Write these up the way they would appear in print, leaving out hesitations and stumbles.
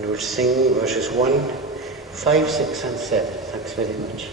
And we'll sing verses 1, 5, 6 and 7. Thanks very much.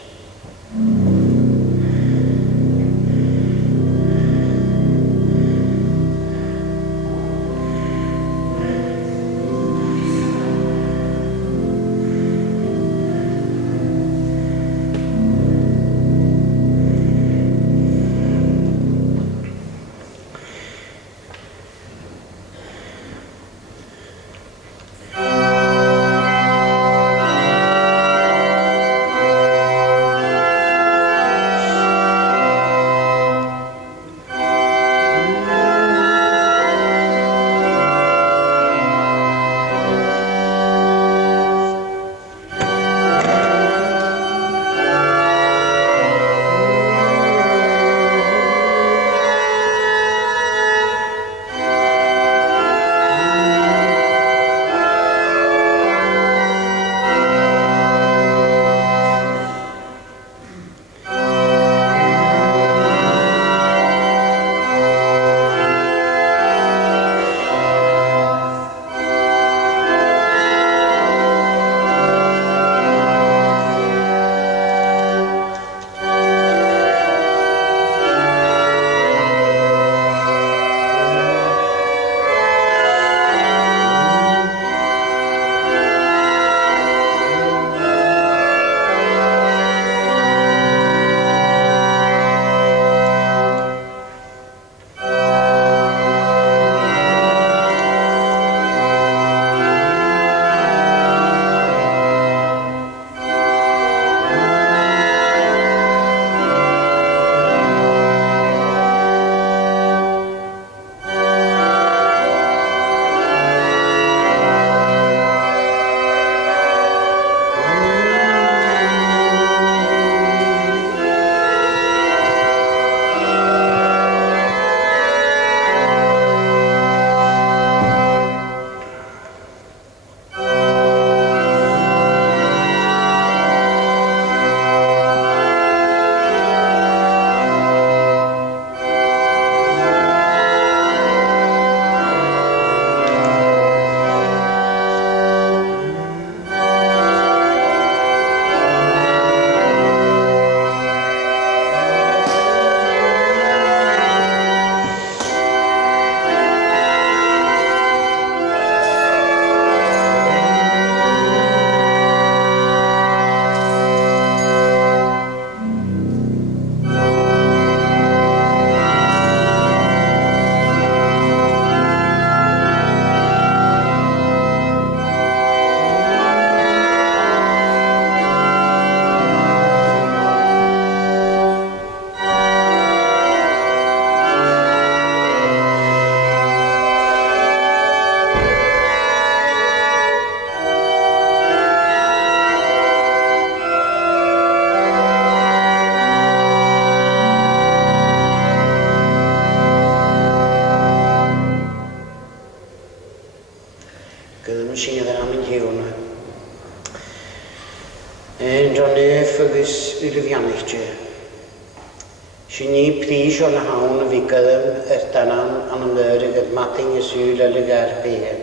Sini pris on haun vikadam ertanan anamdörig matting sul eller garpe.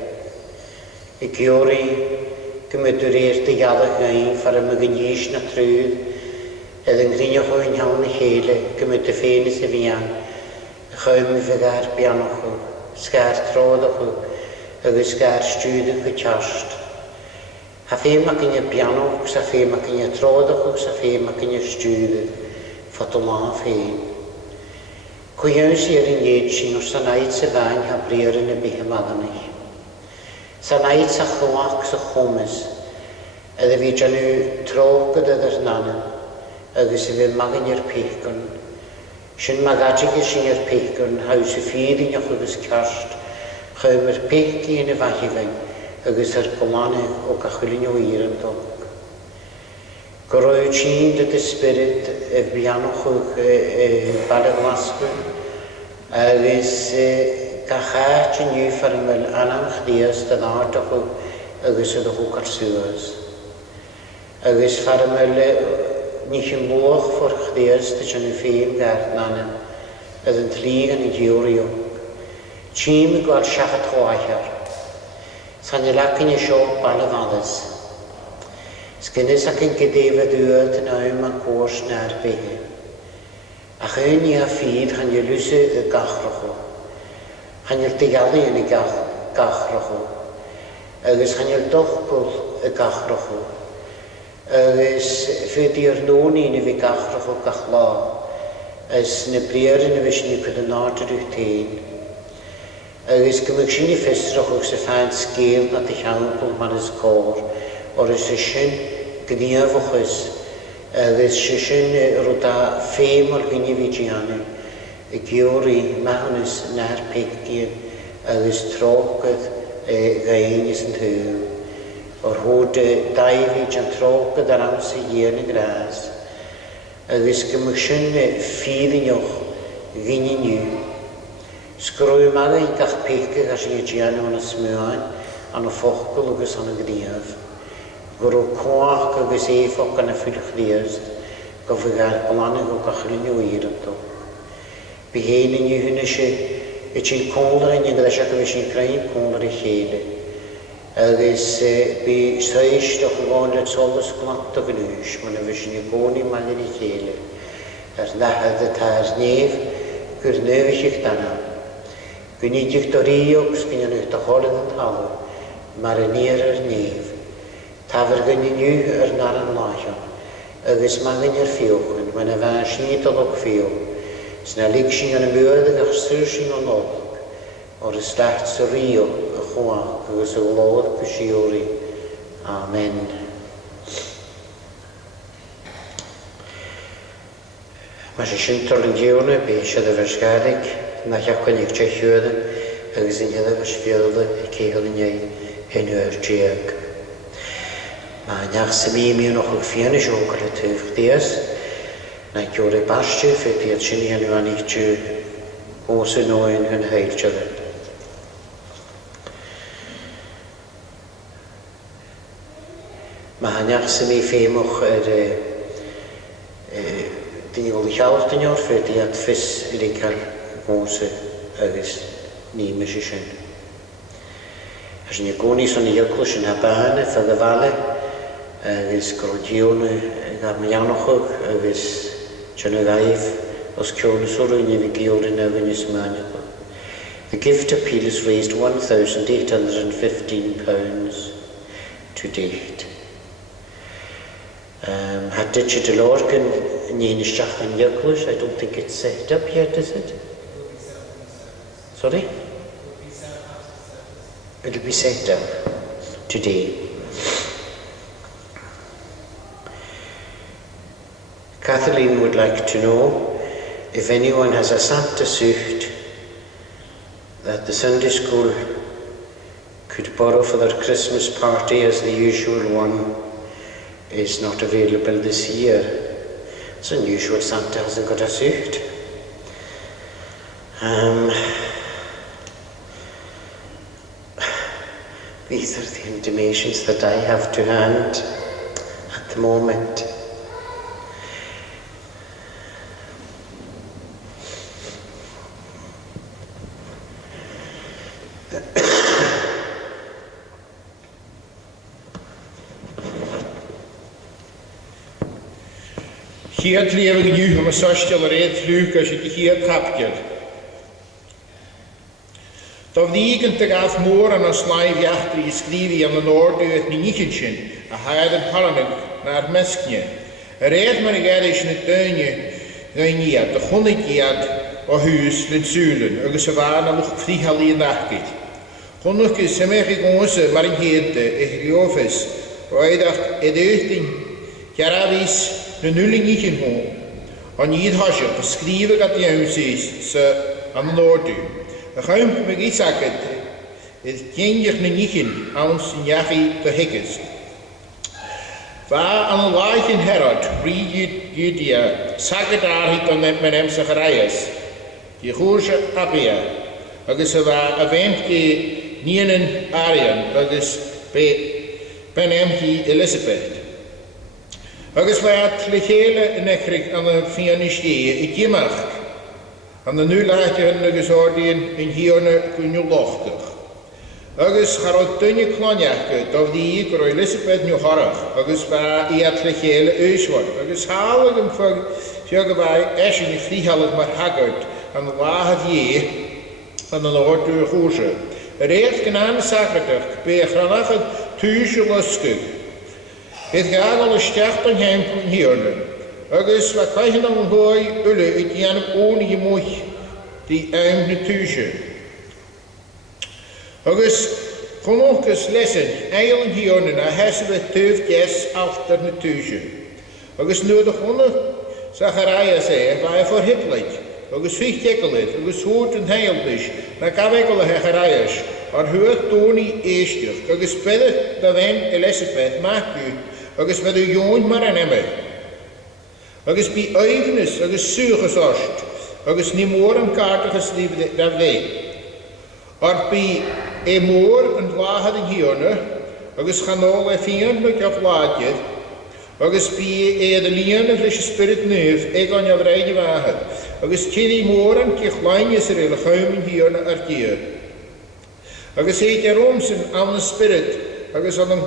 Ikiori Kemirtlek jada gain for a magnish na trud. En grinja hoin haun hele Kemirtlek fenis evian. Chaum vigar pianochu, skar trodachu, agus skar stude gechast. Ha fe makinja piano, sa fe makinja trodachu, sa fe makinja stude. Fatoma féin. Cuian sér in éid sin os san aid sa bhain ha bríar in a bithe madanich. San aid sa chwach sa chomas, a da bhí janú trógad ar nanan, agus a bhí magan ar peichgan. Sin magadig sin ar peichgan, haus a fírin ach agus ceart, chaum ar peichgi in a vachigain, agus ar pomane o gachulin o iran dog. Goroi chin de spirit of bianoch Glasgow, agus gachat in you farmel anam dias the artoch agus the hookar suas. Agus farmel nicht boog for dias the chanifeem gartnanen, as in tliegen in Jurio. Chim got shachat hoacher. San je lakken je shop alle alles. Skinnes ac yn gydefa dŵad yn oem a gwrs na'r behe. Ach yn i a ffydd chan je lwse y gachrach o. Chan je'r digalu yn y gachrach o. Agus chan je'r dochbwl y gachrach o. Agus ffyd i'r nôn un i fi gachrach o gachla. As na briar yn y fysyn i pyd yn adr i'w tein. Agus gymig sy'n i ffysrach o'ch sy'n ffain sgil na dy llawnbl man ys gor. O'r ys ysyn gniaf o'ch agus sy'n rwda ffeim o'r gynnu fi giannu. Y giori mahanus na'r pegdyn agus trogydd gain ys yn hwyl. O'r hwyd dau fi jan trogydd ar amser i'n y gras. Agus gymig sy'n ffydd yn o'ch gynnu niw. Sgrwy maga i gach pegdyn as i giannu o'n ysmwyn an o ffocl agus an y gniaf. Gwrw coach agus efoc gan y ffylch ddiast, gof y gael blanig o gachlun o ir am do. Bi hen yn yw hynny si, y ti'n cwndr yn yw gyda siag y sy'n creu cwndr i cheile. Agus bi saist o'ch yn gwan let solus glant o gynwys, ma'n y sy'n yw gwn i malin i cheile. Nahad y ta'r nef, gyr nefych i'ch dana. Gwneud i'ch doriog, sgyn yn eich dacholyd yn talw, mar yn ar nef. Tafyr gynnu niw ar nar yn laion, agus magan i'r ffiochyn, mae'n y fan snid o log ffio. Sy'n alig sy'n yn y mwyd ag achsyr sy'n o'n olog, o'r ystart sy'n rio y chwag agus y glod gysiori. Amen. Mae sy'n torlyn diwna, beisiad y fersgadig, na chacwan i'ch teichwydden, agus yn hydda fysfiodd y ceol yn ei enw ar diag. Mae niach sy'n mi yn ochr ffian y siôn gael y tyfch dias. Na i gyr ei bastio ffyd i'r sy'n i enw an i'ch tiw os yn oen yn heil tiada. Mae niach sy'n mi ffeimwch dyn ôl i chawr dyn o'r ffyd i at ffys i cael os agos ni mis i sy'n. As ni gwni son i ylclwys yn haban y ffyd y fale, agus grodio'n gaf mi anochog, agus tjan y gaif, os cion y sŵrwyn i fi giol yn efyn ysmaniad. The gift appeal has raised £1,815 to date. Had digital organ in English, I don't think it's set up yet, is it? Sorry? It'll be set up today. Kathleen would like to know if anyone has a Santa suit that the Sunday school could borrow for their Christmas party, as the usual one is not available this year. It's unusual Santa hasn't got a suit. These are the intimations that I have to hand at the moment. Chiad lefyg yw am y sostel yr eid llwg as ydy chiad capgyd. Doedd ddig yn tygath môr an os laif iachdri i sgrifi am y nordwyth ni nichyd sy'n a haid yn paranig na'r mesgni. Yr eid ma'n i garish yn y dynnu gainiad, y chwnigiad o hwys lyn sŵlyn, agos y fan am ych ffrihali yn achgyd. Chwnwch gys ymech i gwrs mar yn hyd eich liofus, roedd ach edwydyn garafis na nuling ich in hon, an iad hasio beskrive gat iawn sys an yn ordu. A chaim meg i sagad, is geindig na nichin ans in jachi de higgest. Va an y laich in Herod, ri Judea, sagad arhyd an men emsacharias, di chwrs abia, agos y va avent ge nienen arian, agos ben emhi Elizabeth. Agus laat lechele yn echrig an y fianistee I gymach, an y nŵ laatje yn agus ordien in hierne gwynw lochgach. Agus charod dunne cloniach do ddi gro Elizabeth New Horach, agus ba Kemirtlek Uiswar, agus halag yn ffog siog bai eisiau ni ffrihalag mar hagart an wahad ye an an oor duur goose. Recht genaan sacratach, be granachad tuisje lustig. Het gaat al een stecht aan hempel hierden. Agus wat krijgen dan een hooi ulle uit Jan ohne je mocht die eigen tuisje. Agus genoegjes lessen, eilen hierden, en hessen we teuf jes achter de tuisje. Agus nu de honde Zacharias zei, waar voor Hitler. Agus fichtekkelit, agus hoort en heildisch, na kawekkele Zacharias, maar hoort Tony eerstig, agus bidde dat wen Elizabeth maakt u, agus met u joon maar aan hem. Agus bij eigenes, agus zuurgezocht, agus niet meer een kaartiges liefde dat wij. Maar bij een moor en laag in hier, agus gaan alle vriendelijk op laatje, agus bij de liene frische spirit neuf, ik aan jou rijden wagen, agus kini moor en klein is er hele geheim hier naar artier. Agus heet je romsen aan de spirit, agus aan een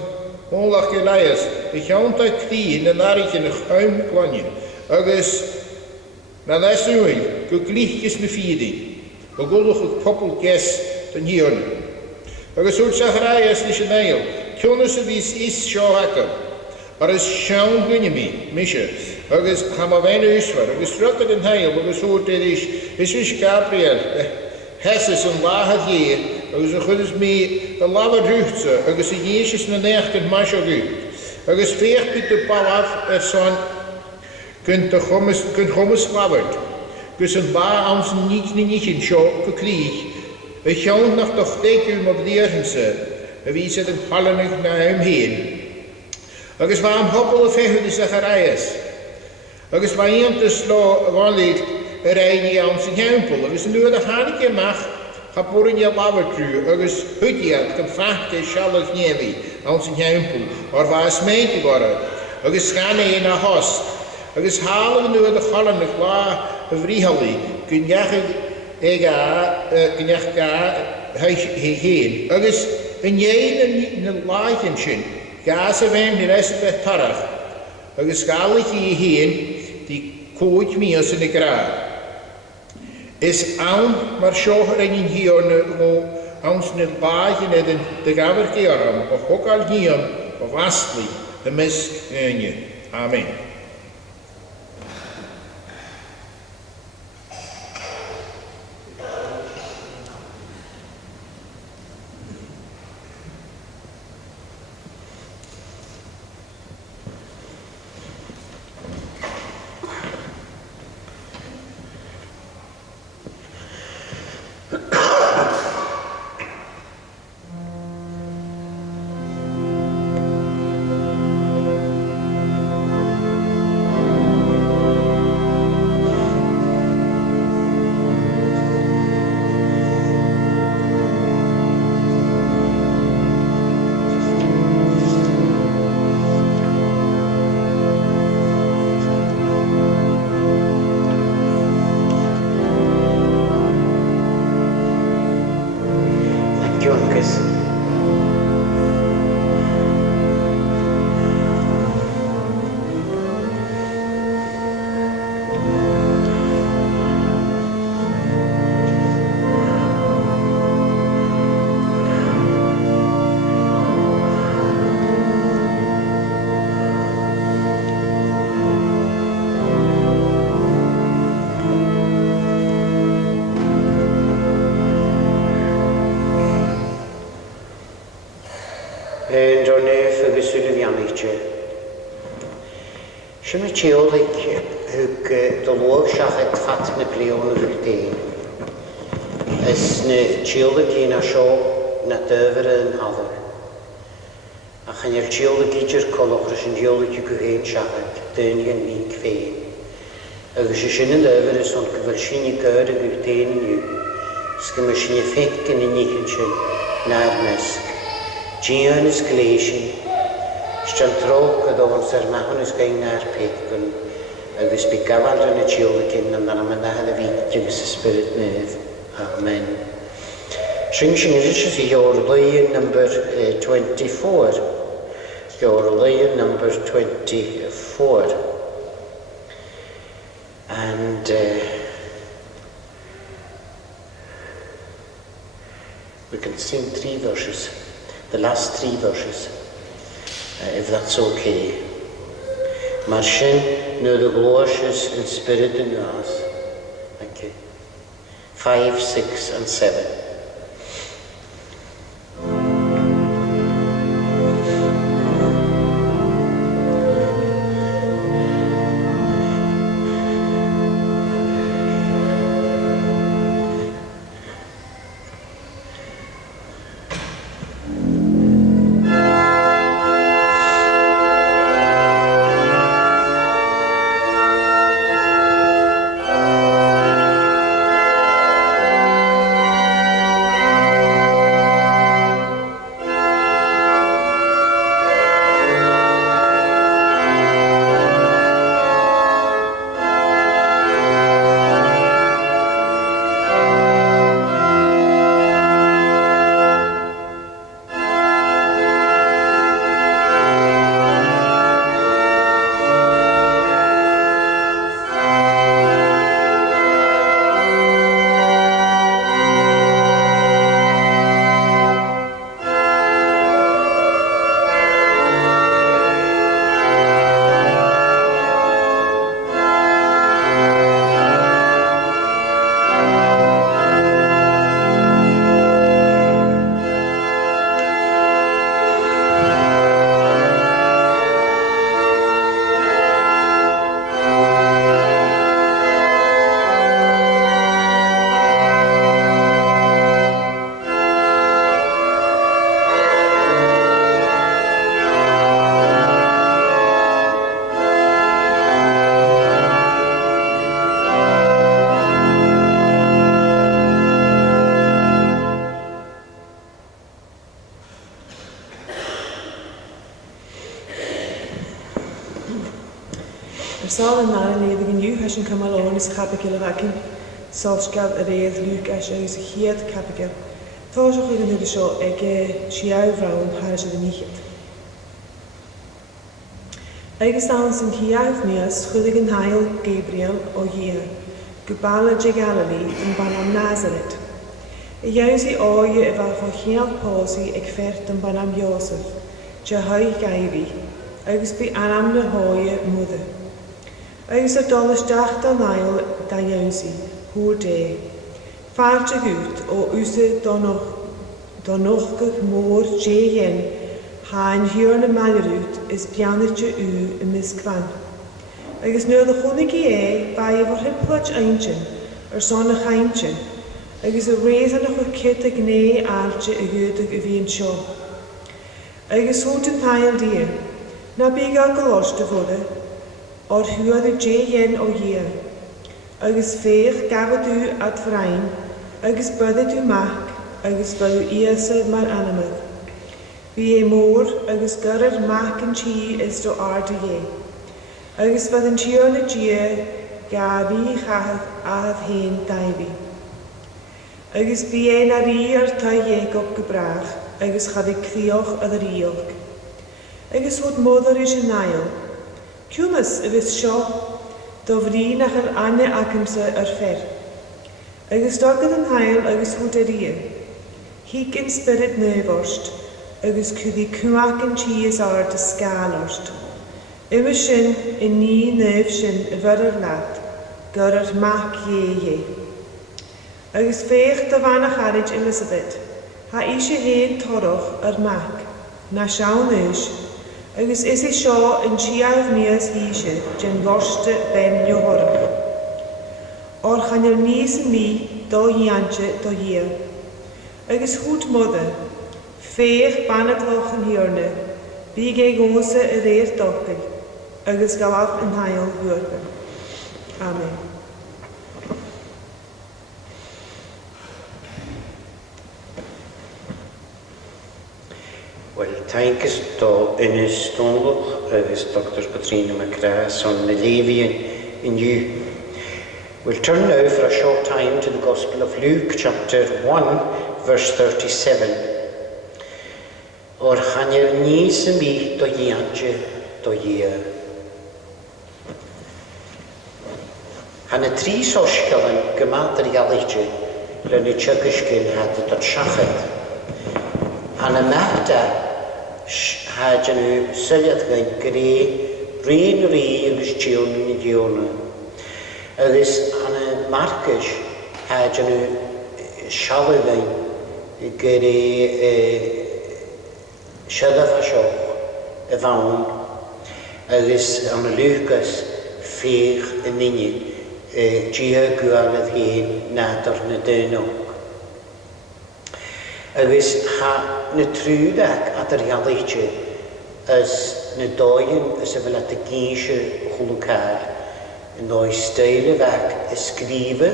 onlach gelijs, de gaunt uit knie in de narretje nog geheim klanje. Agus, na dat is nu, ik lichtjes me vierding. We gaan nog een koppel ges ten hier. Agus hoort Zacharias niet een heel. Kunnen ze wie is zo hakken. Maar is schaun gunje me, misje. Agus, gaan we weinig uitzwaar. Agus, rukken den heel. Agus hoort dit is Gabriel. Hesses en laag je. Agus, een goed is mee de lava drucht ze. Agus, een jeesjes naar neerkend masje uit. Agus, veert met de bal af zo'n kunt gommes labert. Dus een baan ons niet in show gekrieg. We gaan nog toch tegen op de eerste. En wie zit een hallenig naar hem heen. Agus waarom hoppelen vechten de Zacharias. Agus waarom te slo wanneer rijden je aan zijn hempel. Agus nu de haneke mag. Kaporen je labert. Agus hutje kan vachten schallig nevi aan zijn hempel. Maar waar is mee te worden. Agus gaan je naar host. Agus halen we nu de gallen de klaar vrihali. Kun je heen. Agus een jene niet in een laagentje. Ga ze wen de rest bij tarach. Agus galig je heen die koot me als in de graad. Is aan maar schoger in hier nu ons niet laagje net de gaverkeeram of ook al hier of vastly de mis je. Amen. Siwm y teolig hwg dolwg siachet fat na blion y fyrdi. Ys na teolig un a sio na dyfr yn hadder. A chan yr teolig idr colwch rys yn teolig y gwhyn siachet, dyn ynnig fein. Agus y sy'n yn dyfr ys ond gyfel sy'n i gyr y gwrdyn yn yw. Sgym y sy'n i ffeg yn unig yn sy'n na'r mesg. Gian ys gleisyn. Stan trog a ddofn sy'r mahon ys gael na'r pegwn. Agus by gafal yn y teolig yn amdana mynd a hynny fi, jygus y spirit nydd. Amen. Trinction is your lay number 24. Your lay number 24. And we can sing 3 verses, the last 3 verses, if that's okay. Martin, no the glorious in spirit and us. Thank you. 5, 6, and 7. Sal yn na'r nedig yn yw hys yn cymal o'n ys capigil y facin, solsgad yr eidd lwg as oes y chiad capigil. Thos o'ch yn hyd sio ag siaw frawn haris oedd yn eichyd. Agus dawn sy'n hiaf nias chwyddig yn hael Gabriel o hir, gwbal y Galilee yn banam Nazareth. Y iaws i o'i y fath o chial posi ag ffert yn banam Iosef, jahoi gaifi, agus bu anam na hoi mwydde. Agus y dolas dach dan ail da iawsi, hwyr de. Fart y gwt o wse donochgach môr jeien, hain hiwr na malrwt is bianitje u y misgwan. Agus nid y chwnig i bai efo'r hyplach eintyn, son y chaintyn, agus y reis yn o'ch cyt ag ne arche y gydag y fi'n sio. Agus hwt yn hael di, na biga golos dy fwrdd, o'r hwyr y jeien o hir. Agus feich gafod u ad frain, agus byddyd u mac, agus byddyd iasyd mar anamad. Fi môr, agus gyrra'r mac yn chi is do ard y Agus fydd yn tîr na dia, gafi chahad add hen daifi. Agus fi ar ar ta Jacob gybrach, agus chad i crioch ad yr iolg. Agus hwyd moddor is yn ail. Cwmas y fys sio, do fri nach yr anne acymsa ar fer. Agus dogad yn hael agus hwyd yr ie. Hig yn spirit neforst, agus cwyddi cwag yn cheese ar dy sgalorst. Yma sin yn ni nef sin y fyr yr lat, gyr yr mac ie. Agus feich dy fan ach arid Elizabeth, ha eisiau hen toroch yr mac, na siawn eis, agus is I sio yn siaf nias eisiau, gen gorste ben johorach. O'r chanel nis yn mi, do hiantje do hier. Agus hwt modde, feich banadloch yn hierne, big eig ose y reir doppel, agus galaf yn hael hwyrpen. Amen. Well, thank you to Ines Stonloch, Dr. Katrina McGrath on the Levian in you. We'll turn now for a short time to the Gospel of Luke, chapter 1, verse 37. Or chanel nís y mi do iantje do ie. Hanna trí soscalan gymadr ialitje lyn y tjygysgyn had dod siachet. Hanna mehta hadjan u syliad gyn gri rhin ys diwn ni diwn. Ydys hanna marcus hadjan u sialw gyn gri siadaf a sioch y fawn. Ydys hanna Lucas ffych y nini. Gia gwaledd hyn nadr na dynnog. Agus ha na trúdag at yr ialitje as na doien as y fel at y gysio chwlwcar yn o'i steile fag ysgrifa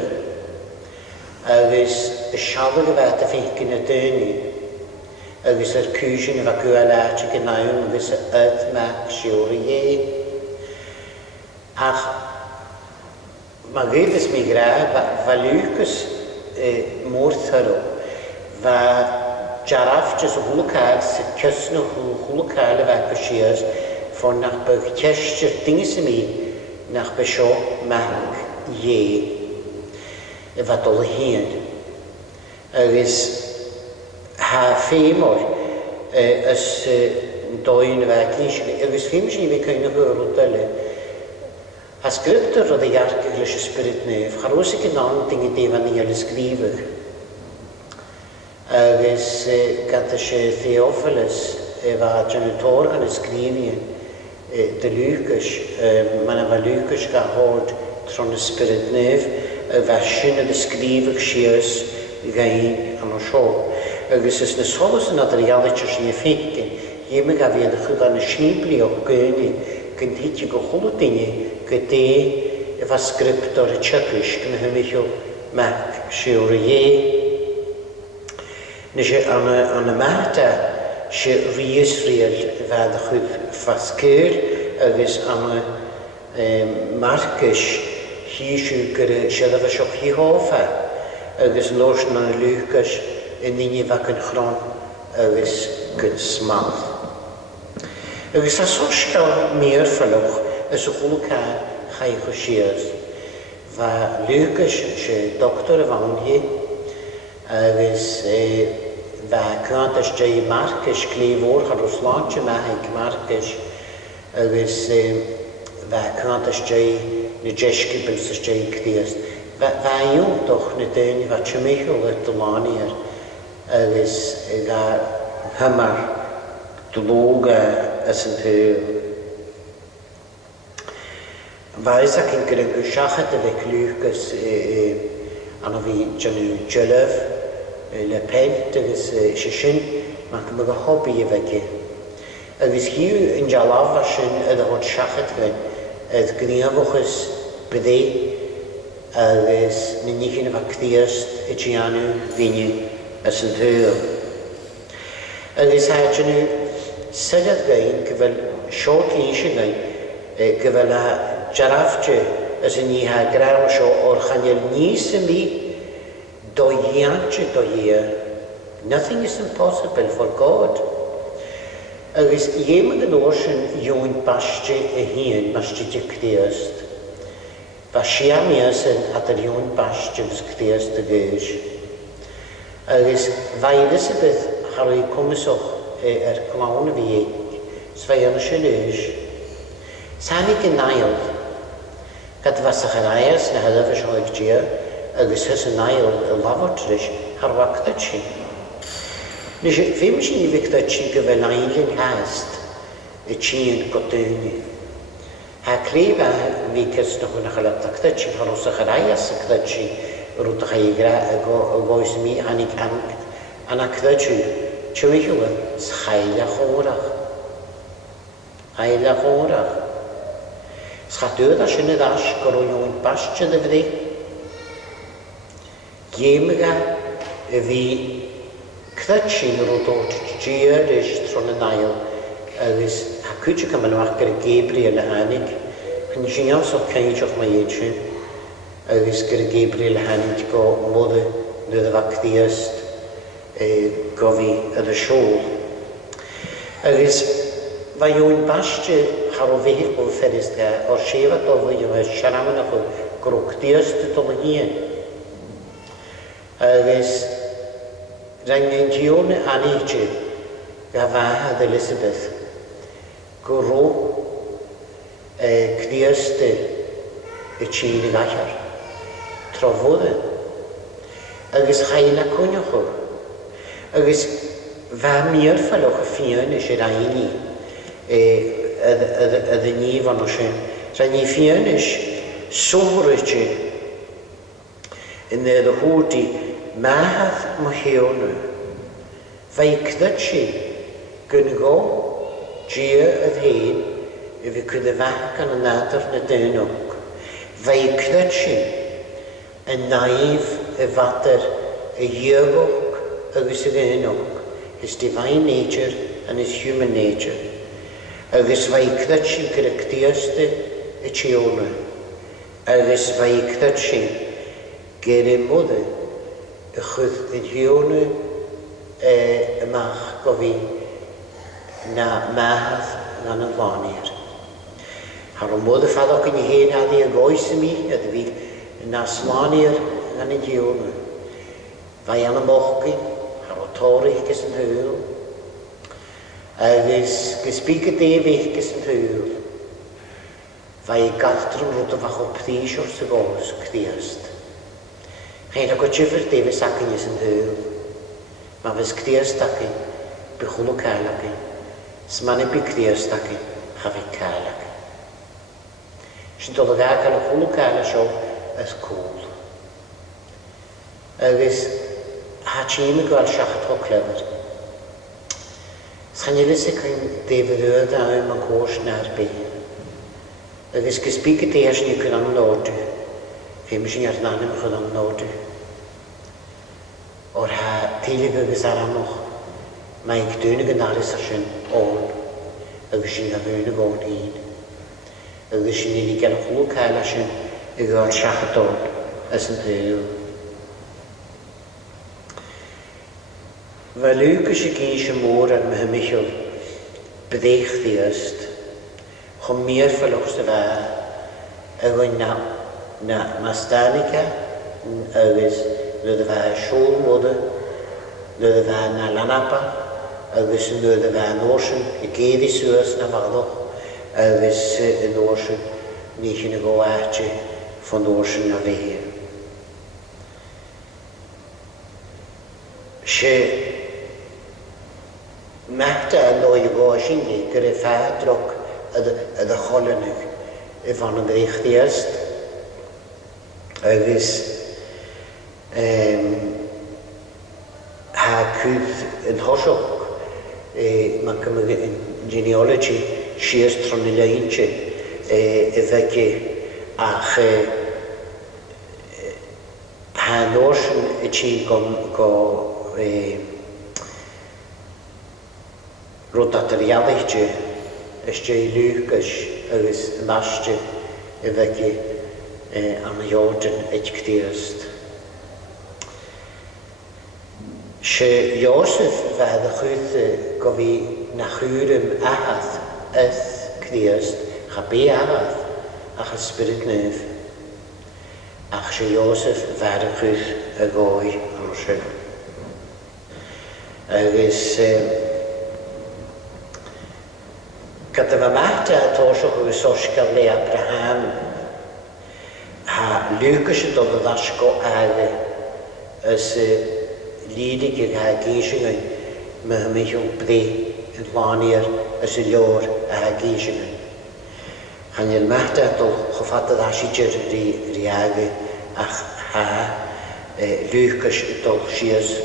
agus y sialwg y fad y ffeicyn na dynu agus yr cwysyn y fag gwalad y gynawn agus y yd mag siwr i ie. Ach maar weet is mij graag, wat Lucas moorthero, wat jaraftjes op elkaar, ze kussen op elkaar, wat geschiet, van naar bekestje dingen ze mij, naar bescho maak je, wat alle heen. Is haar femor, als doien wat kiesje, is femor we kunnen horen tellen. As scriptor o de English spirit neuf, charos ik een dingen die van hier schrijven. Agus gata se Theophilus, wat janitor gaan schrijven, de Lucas, man va Lucas gehoord tron de spirit neuf, wat schöne de schrijven geschies gaan aan ons show. Agus is de solos na de realitjes je fikken, je me ga weer de goed aan de schniepli op kunnen, kunt hitje geholle dingen. Gyda efo sgriptor y tjygys gyda hymwylio mac siwr ie. Nes an y mata si rhysriel fad chwyd ffasgyr agos an y marcus hi siw gyda siad efo siop hi hofa agos nos na Lucas yn unig fag yn chron agos gyda smal. Agos as osgael mir ffalwch as y chwlwcar chai chwsias. Fa Lucas se doctor y fawn hi, agos fa cynt as jai Marcus glifwr ar wrslantio mahig Marcus, agos fa cynt as jai na jesgi byls as jai cdias. Fa yw doch na dyn fa tymeichol y dylani'r, agos ga hymar dloga as yn hyl. Faes ac yn gyda gwsiachat y fe Lucas anna fi janu jylaf le pent agos sy'n ma'n gymryd y hobi i fe. Agos hiw yn jalaf a sy'n ydw hod siachat gan yd gniafwchus bydde agos nynnych yn y fa cdiast y gianw fyny as yn hyl. Agos ha janu sydd gan gyfel siol ceisio gan gyfel a Jarafje as in je haar graag zo organel niets in me do jantje do je. Nothing is impossible for God. Agus jemand in ocean join basje heen masje je kreest. Basjeamiasen at er join basje vis kreest de geus. Agus vaides beth harry komisoch klaune wie zwaar scheleus. Sanik in nail. Gad was a charaias na hydaf y sioeg dia, agos hys yn ail y lafodrys har wactadsi. Nes fym sy'n i fictadsi gyfer ailyn hast y tîn godwni. Ha crefa mi cysnwch yn achalab tactadsi, har os a charaias y ctadsi, rwyd a chaigra y goes mi anig anactadsi. Tiwich yw schaila chorach. Haila chorach. Schadwyd a sy'n edrych gyda yw'n basio dy fyddi. Giemga y fi cdydsi'n rwyd o'r gyr ys tron y nail agos hacwyd y gyma'n wach gyda Gabriel y hanig. Cyn sy'n iawn so caidioch mae eidyn agos gyda Gabriel y hanig go modd nid y fac ddiast go bhí a siúl. Agus bha yw'n bastio char o feir o fferis ga o'r siefad o fwy yma siaraman o grwch diast y tol hyn. Agus rhaid diwn anidju ga fahad Elizabeth gwrw cdiast y tîn y gallar trofod agus chain a cwnioch o agus fa mir ffalwch y ffion ys yr aini y ni fan o sy'n rhaid ni ffion ys sôrydju yn y hwdi mahad mohionu fa i cdydsi gyngo gia y ddyn y fi cwyd y fach gan y nadr na dynwg fa i cdydsi y naif y fader y iogwg agus y dynwg his divine nature and his human nature. Agus fa i cdydsi gyda cdiaste y tiona. Agus fa i cdydsi gyda mwydde y chwyd y tiona y mach gofi na mahad gan y fanir. Har o mwydde ffadog yn i hen addi y goes y mi, ydw fi na smanir gan y tiona. Fa i an y mochgi, Torich gys yn hwyl, agus gysbig y defych gys yn hwyl, fa i gadrwn rwyd o fach o pthys o'r sygos cdiast. Chain ag o tsyfr defys ac yn ys yn hwyl, ma fys cdiast ac yn bychwl o cael ac yn, sman yn byg cdiast ac yn chafau cael ac yn. Sy'n dod o gael cael o chwl o cael a sio ys cwl. Agus ha tîm y gweld siachat o clyfr. Sgan i lys ac yn defydd a yw ma'n gwrs na'r be. Agus gysbig y deas ni cyn am nodw. Fe mi sy'n arna'n ym chyn am nodw. O'r ha teulu bygys ar amoch. Mae gdwyn y gynnalus ar sy'n o'n. Agus sy'n gafwyn y gôn un. Agus sy'n i gael chwl cael ar sy'n y gweld siachat o'n as yn hwyl. Fa Lucas y gys y môr ar my hymichol byddech ddiast, chom mir ffalwch dy fa, ygwyn na mastanica, agos lydd y fa siôl mwda, lydd y fa na lanapa, agos lydd y fa norsyn, y geddi sŵas na faddoch, agos y norsyn, ni chyn y go aatje van norsyn na feir. Machta yn o'i gosyngi gyda ffadrog y cholanig y fan yn grych ddiast. Agus ha cwyd yn hosog mae'n cymryd yn genealogy sias tron y leintje y fegi ach ha norsyn y tîn go Rwyd at yr iaddeitje, ysdi Lucas agus masje y fegi an y Jordan eich cdiast. Se Joseph fedd y chwyd go fi na chwyrym ahad yth cdiast, cha be ahad ach ysbryd nef. Ach se Joseph fedd y chwyd y goi ar sy'n. Agus Gyda fy mahta a tosach o gysosgar le Abraham, ha Lucas y dod o ddasgo age ys lidig ag ha gysyngan my hymych o bde yn lani'r ys y lior a ha gysyngan. Han i'r mahta a dod chofata ddasidir ri age ach ha Lucas y dod sias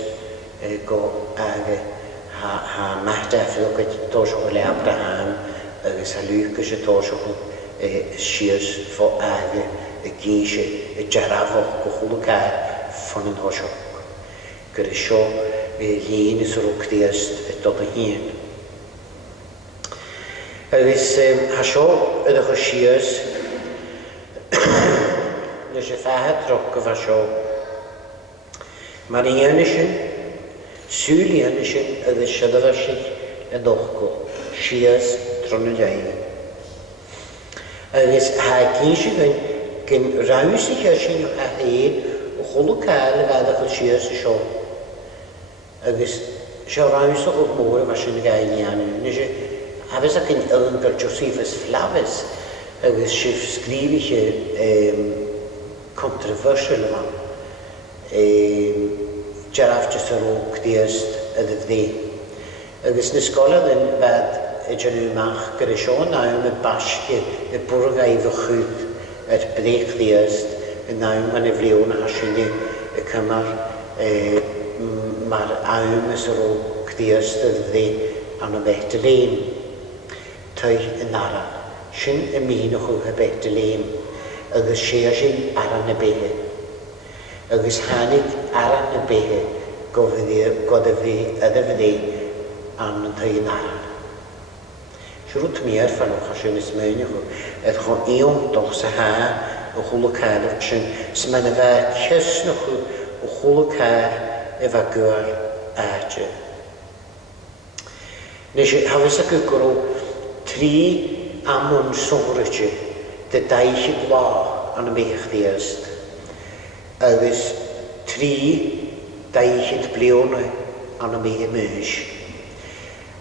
go age ha mahta a ffilog y tosach o le Abraham agus a Lucas y tosach o sias fo age y gysy y jarafog go chwlw gael fan yn hosog. Gyda sio lun ys rwg diast y dod o hyn. Agus ha sio ydych o sias nes y ffahad rog gyfa sio. Mae'r un ysyn Súlíon sin agus siadafar sich le dochgo, sias trona lein. Agus ha císe gyn rausich sin a héad o cholo cael a gada chul sias a sio. Agus sio rausach o mór a sin a gael ni anu. Nise hafes ac yn ylgar Josephus Flavis agus sif skrifige controversial man. Jaraf just ar óg diast a ddi. Agus na scola yn bad y janw mach gyda sio nawn y basgi y bwrg a i fy chwyd at brech diast y nawn man y fliwn a hasini y cymar mae'r awn ys ar óg diast a ddi an y beth y leim. Twy yn ara. Sin y min o chwch y beth y leim. Agus sé sin aran y behe. Agus hanig aran y behe god y fi ydde an yn twy yn aran. Siwrwt mi fanwch a sin ys mewn i'ch edd chon eon doch sa ha o chwlw cael o'ch sin sy'n ma'n y fa cysn o chwlw cael y fa gwar aadje. Nes i hafes ac ygwrw 3 amon sofrydje de daich i gla an y mech diast. Agus 3 daich i bliona an y mech mys.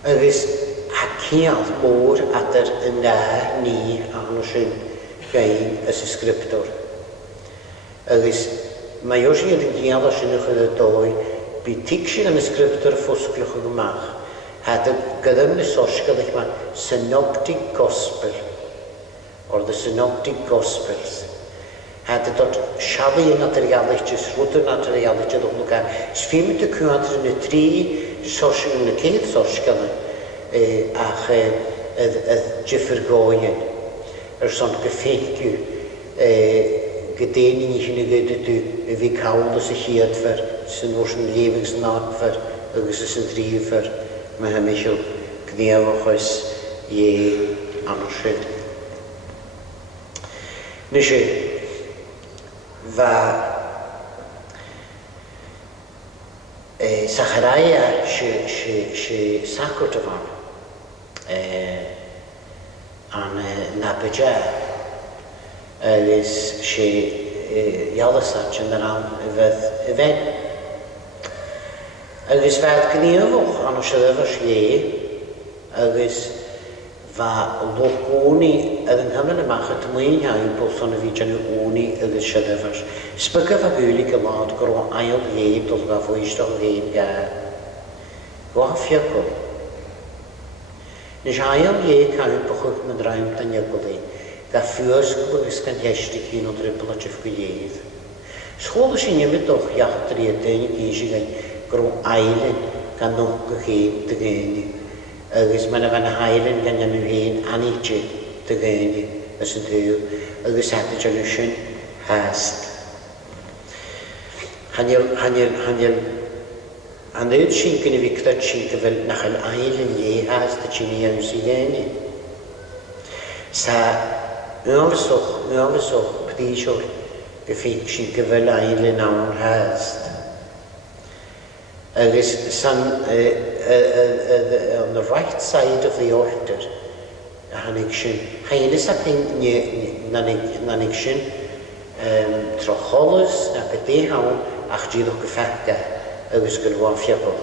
Agus ha ciad môr adar y na ni an sy'n gain as y sgriptor. Agus mae os i ydyn ciad o sy'n ychydig y doi bu tig sy'n yn y sgriptor ffosglwch o gymach. Had gydym y sosgad eich ma'n synoptic gospel or the synoptic gospels. Had dod siafu yn adrialig jys rwydr yn adrialig jys o'n lwga. Sfim dy cwad yn y 3 sosgad yn y ceid sosgad ach jyffyr goen. Son gyffeitgw gyda'n ni hyn i gydydw y fi cawl os y chiadfer sy'n wrs yn lefigs yn adfer agos sy'n driffer. Mae hynny siw gniaf o chwys ie anosyd. Nes i fa Sacharaia si sacr dyfan an Nabadja agos si ialasach yn yr am y fydd agus fad gniafwch an o siadafas ie, agus fa logoni ag yng Nghymru ymach at mwyn iawn bolson y fi janw oni agus siadafas. Sbygaf a gwylig y lad gro ail ie dod a fwysd o lein gael. Gwaffiag o. Nes ail ie cael bwchwch yn draim dan ygoli, ga ffwrs gwbwys gan hestig un o dribl a jyff gwylydd. Sgol ys i'n ymwyd o'ch iachdri a dyn i gysig gan gro ailen gan nog y hyn dy geni. Agus mae'n fan hailen gan ymw hyn anigyd dy geni ys yn ddiw. Agus adeg yn ysyn hast. Hanel sy'n gyn i fi clyd sy'n gyfel nach yn ailen ie hast y sy'n i ym sy'n geni. Sa ymwysoch pdisiol gyffig sy'n gyfel ailen awn hast. Agus on the right side of the altar, hanig sin, hainus ac nanig sin, trocholas na gydde hawn ach dîlwch gyffagda, agus gynwafiabol.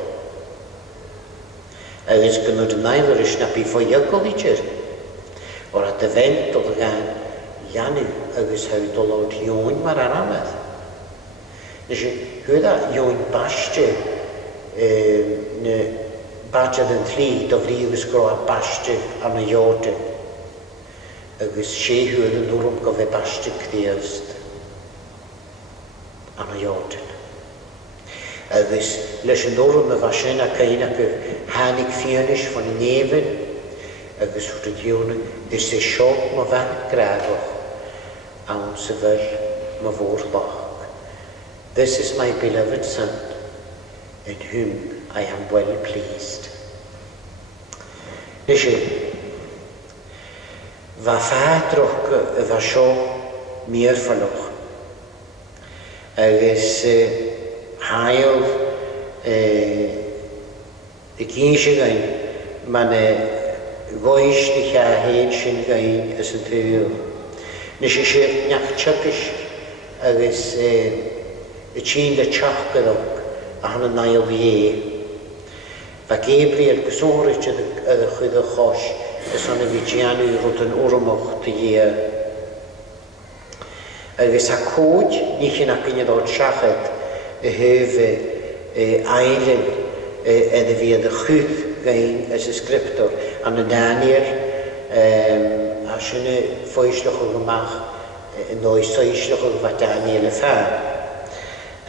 Agus gynnwyd nailwr ys na bifo ygol i dyr. O'r at y fent oedd gan Ianu agus hawdol o'r iwn mar aramad. Nes i hwyd a iwn bastia, badjad yn tli, do fri agus gro a bastia an y iode. Agus sé hwyd yn dwrwm gofe bastia cdiast an y iode. Agus leis yn dwrwm y fasyn ac ein ac hanig fianis fan y nefyn, agus wrth y diwn dys y siop ma fan gragoch, awn syfyl ma fwr bach. This is my beloved son, in whom I am well pleased. Nes i, fa fadroch y fa sio mir falwch. Agus hael Y gyn sy'n gain, mae'n goes ni cha hen sy'n gain ys yn tŵl. Nes eisiau niach tygys agos y tîn dy tiach gydag a hann yn nael fi. Fa Gabriel gyswryd ydy chwyd o chos ys o'n fi giannu rwyd yn wrmwch dy ie. Agos a cwyd ni chi'n ac yn ydod siachod y hyf eilen edrych fi ydy chwyd gain as y sgriptor an y Daniel a sy'n ffwyslwch o gymach yn oes oeslwch o gyfa Daniel y ffar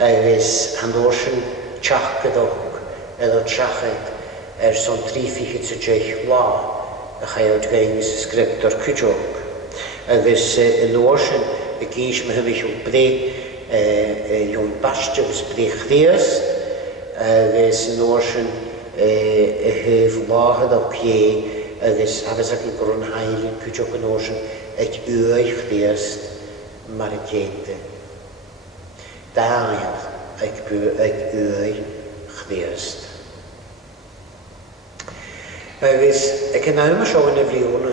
agos han o'r sy'n tiach gydog edrych siachod son 3 fichyd sy'n dreich wa a chaiod gain as y sgriptor cwjog agos yn o'r sy'n y gys mae hymych o bre yw'n bastio'n bre chdias agos yn o'r sy'n y hyf wahad o cie agos hafes ac yn gwrwn haelyn cwjog yn o'r sy'n eich uach chdiast mar y gente. Da ael eich uach chdiast. Agos ac yn awm a sio yn y fliwn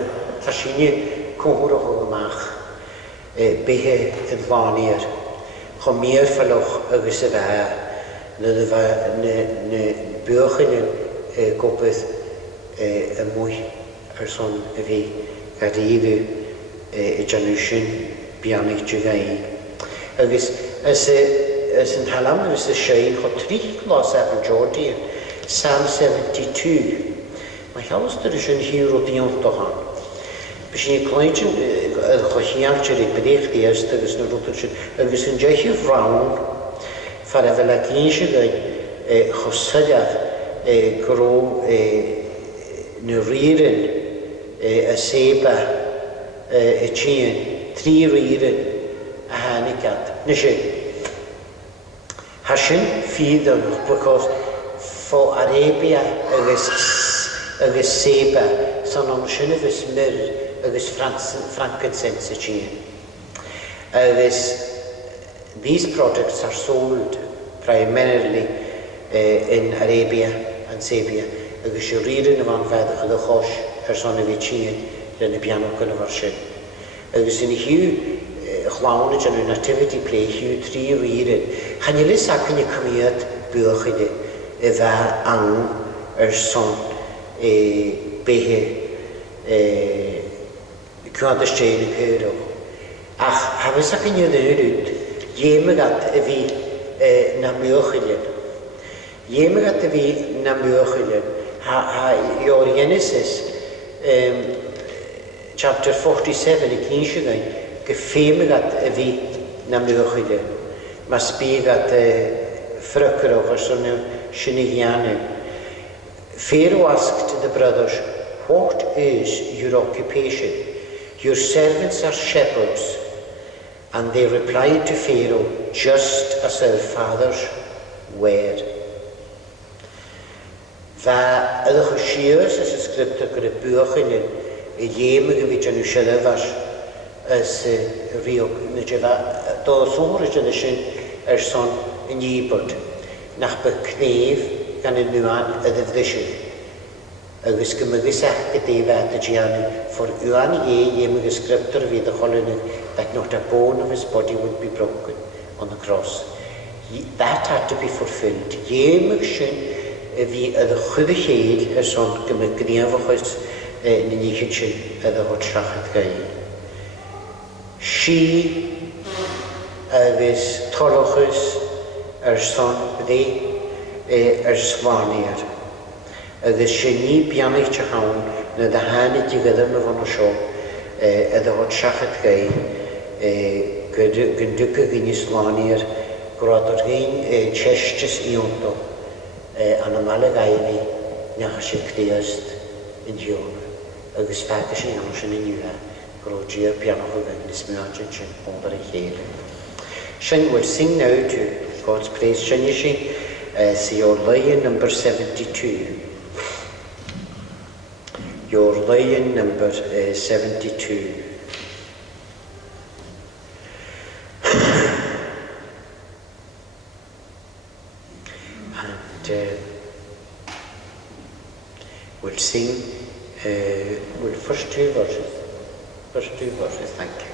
ta sy'n cwhwr o gymach behe yn fani'r chom mir ffaloch agos y fa na buwchyn gwbydd y mwy son y fi garifw y janwysyn bianig dy agos as yn halam ys y sy'n chod 3 glas ac yn Jordi Psalm 72 mae haws dyr ysyn hir o diont o han bys ni'n clywed y chochiaf sy'n ei bydych diast agos yn rwyd sy'n agos yn jeich frawn far efo la gyn sy'n gael chosydach gro na ririn a seba y tîn 3 ririn a hanigad. Na sy'n hasyn ffydd o'n because fo Arabia agos seba son o'n sy'n agos myr agos frankincense y tîn. Agos these products are sold primarily in Arabia and Sabia agos yw ririn y fan feddach y chos son y fi tîn yn y bianwg yn y farsyn. Agos yn y hiw chlawn yn y nativity play hiw 3 ririn. Hanylus ac yn y cymiad bwch ydy y fa ang son behe cwad ysdyn y cyrw. Ach hafys ac yn y ddyrwyd ymwg at y fi na bwch ydyn. Ymwg at y fi na bwch ydyn. Ha yw'r Genesis chapter 47 y cyn gain gyffeimig at y fi na bwch ydyn. Mae sbig at ffrygr o'ch os o'n sy'n ei giannu. Pharaoh asked the brothers, "What is your occupation?" "Your servants are shepherds." And they replied to Pharaoh, "Just as our fathers were." Fa ydych o siars as y sgriptor gyda bwch yn y ymwg y fyd yn y siadafas as y riog na jefa do sŵr ydyn ysyn son yn ybod nach by cnef gan y nwan y ddefdysyn. Agos gymygis ach gyda at y giannu for ywan ymwg y sgriptor fydd y cholyn that not a bone of his body would be broken on the cross. That had to be fulfilled. Ymwg sy'n fi ydy chwydde cheil son gymryd gniafachos yn unig sy'n ydy hod siachad gael. Si agos tolochus son bydde swanir. Agos sy'n ni bianach chawn na dy hannu di gyda'r na fan o sio ydy hod siachad gael gyndyg y gynnu swanir gwrdd o'r gyn chestis i ondo. An ymal y gael nach sy'n cdiast yn dion agos fag sy'n iawn sy'n yn iwa grodio'r pianoch o gynnes miad sy'n bondar ei cheir. Sy'n we'll sing now to God's praise. Sy'n see your lion number 72. Your lion number 72. will sing, will first two verses. First two verses, thank you.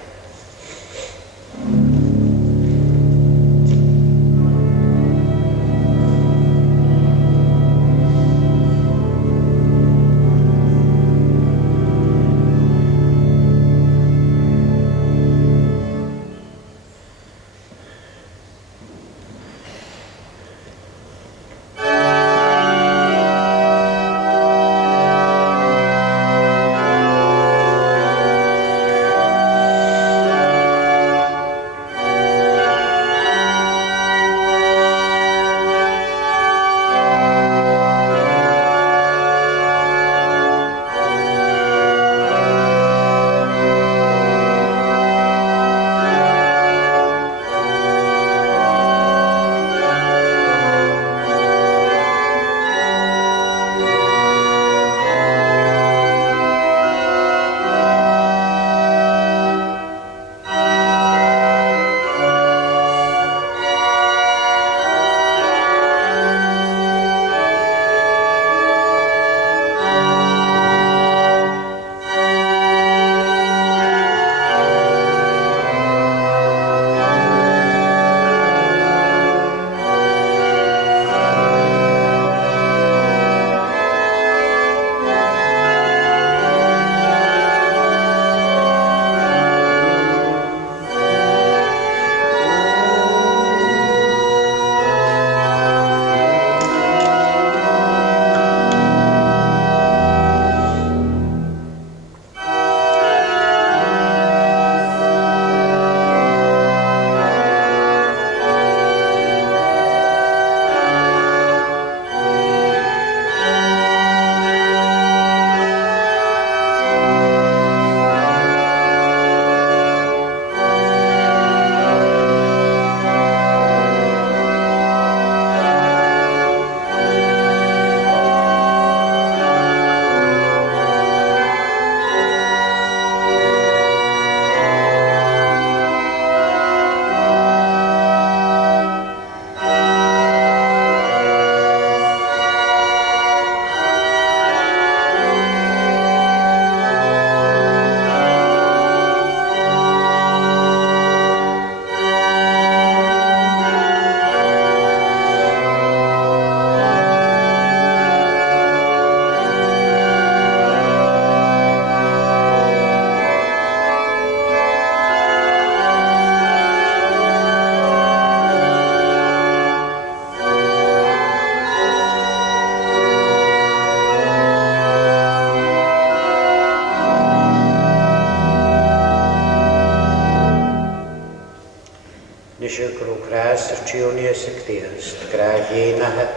Graag enige,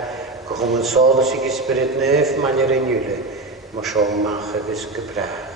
gewoon zoals ik spirit neuf, maar je renule, maar zo mag het dus gepraat.